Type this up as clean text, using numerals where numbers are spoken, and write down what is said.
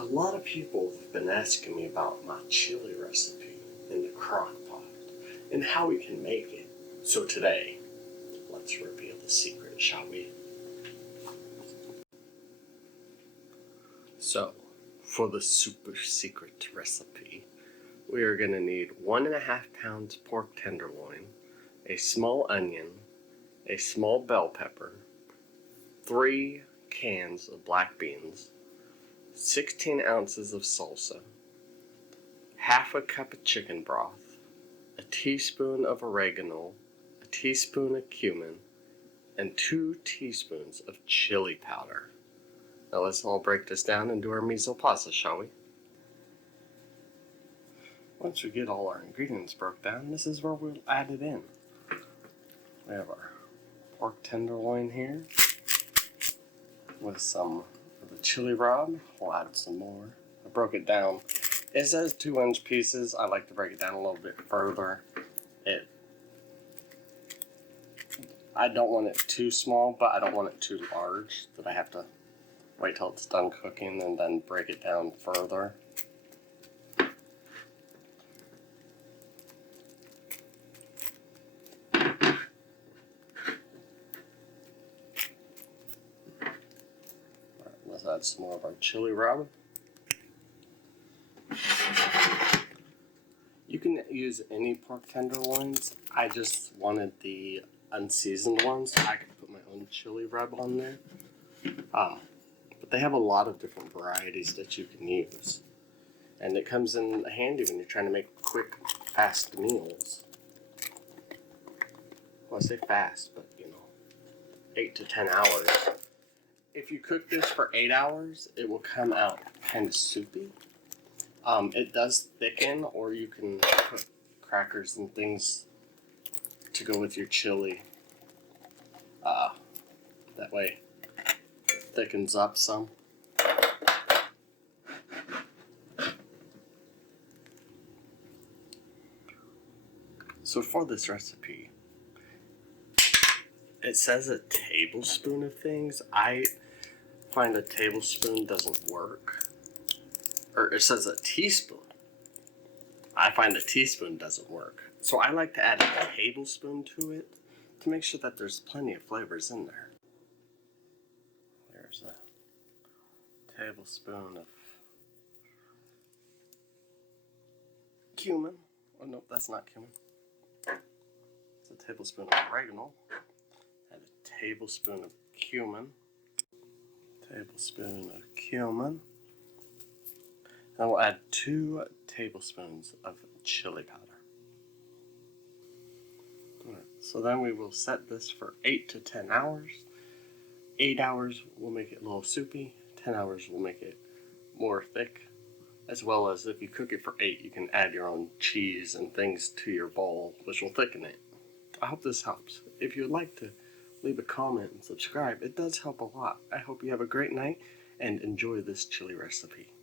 A lot of people have been asking me about my chili recipe in the crock pot and how we can make it. So today, let's reveal the secret, shall we? So, for the super secret recipe, we are going to need 1.5 pounds pork tenderloin, a small onion, a small bell pepper, 3 cans of black beans, 16 ounces of salsa, half a cup of chicken broth, a teaspoon of oregano, a teaspoon of cumin, and 2 teaspoons of chili powder. Now let's all break this down and do our miso pasta, shall we? Once we get all our ingredients broke down, this is where we'll add it in. We have our pork tenderloin here with some of the chili rub. We'll add some more. I broke it down. It says 2-inch pieces. I like to break it down a little bit further. I don't want it too small, but I don't want it too large that I have to wait till it's done cooking and then break it down further. Let's add some more of our chili rub. You can use any pork tenderloins. I just wanted the unseasoned ones so I could put my own chili rub on there. But they have a lot of different varieties that you can use. And it comes in handy when you're trying to make quick, fast meals. Well, I say fast, but 8 to 10 hours. If you cook this for 8 hours, it will come out kind of soupy. It does thicken, or you can put crackers and things to go with your chili. That way it thickens up some. So for this recipe, it says a tablespoon of things. I find a tablespoon doesn't work. Or it says a teaspoon. I find a teaspoon doesn't work. So I like to add a tablespoon to it to make sure that there's plenty of flavors in there. There's a tablespoon of cumin. Oh, nope, that's not cumin. It's a tablespoon of oregano. Add a tablespoon of cumin. Tablespoon of cumin. And we'll add 2 tablespoons of chili powder. Alright, so then we will set this for 8 to 10 hours. 8 hours will make it a little soupy. 10 hours will make it more thick. As well as if you cook it for 8, you can add your own cheese and things to your bowl, which will thicken it. I hope this helps. If you would like to leave a comment and subscribe, it does help a lot. I hope you have a great night and enjoy this chili recipe.